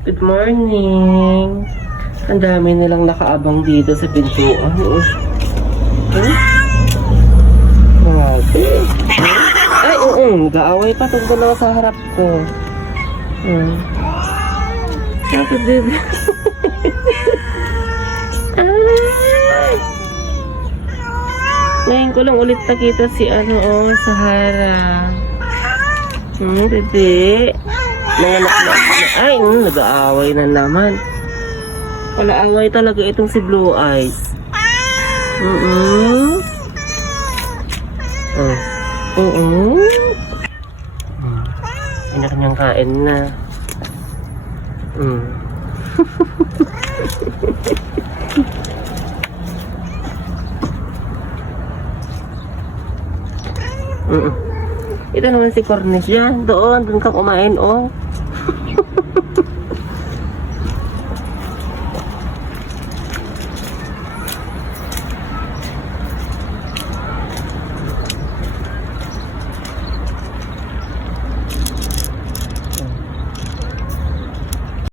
Good morning. Ang dami nilang nakaabang dito sa pintuan. Grabe. Ay, nag-aaway pa itong dalawa sa harap ko. Bakit, baby? Ay! Ngayon ko lang ulit nakita si Sahara. Bebe. Nanganak na. Ay, nag-aaway na naman. Wala away talaga itong si Blue Eyes. Kanya-kanyang kain na. Ito naman si Cornish yan. Doon ka kumain, oh.